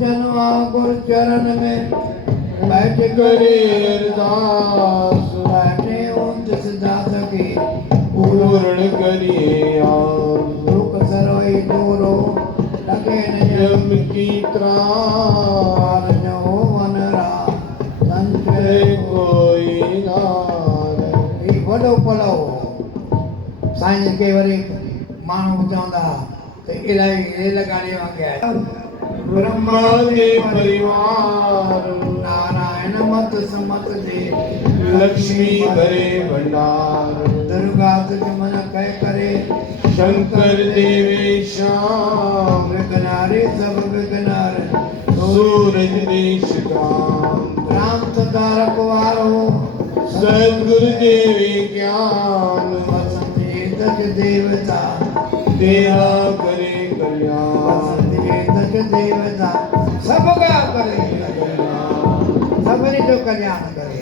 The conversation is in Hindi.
जन्मा गुरु चरण में बैठ करे अरदास बैठे उन सिद्धार्थ की पूर्ण करिए आस दुख सरोई दूरो लगे न यम की त्रास जो वनरा संचय कोई नार ही वॾो पलो साईं खे वरी माण्हू चवंदा त इलाही रेल गाॾी वांगुरु ब्रह्मा के परिवार नारायण मत समत दे लक्ष्मी भरे भंडार दुर्गा तुझ मन कह करे शंकर देवे श्याम विघ्नारे सब विघ्नार सूरज देश काम राम सदा रखवारो सद्गुरु देवी ज्ञान बसंत तक देवता तेरा करे कल्याण बसंत तक देवता सबका करे सभिनी जो कल्याण करे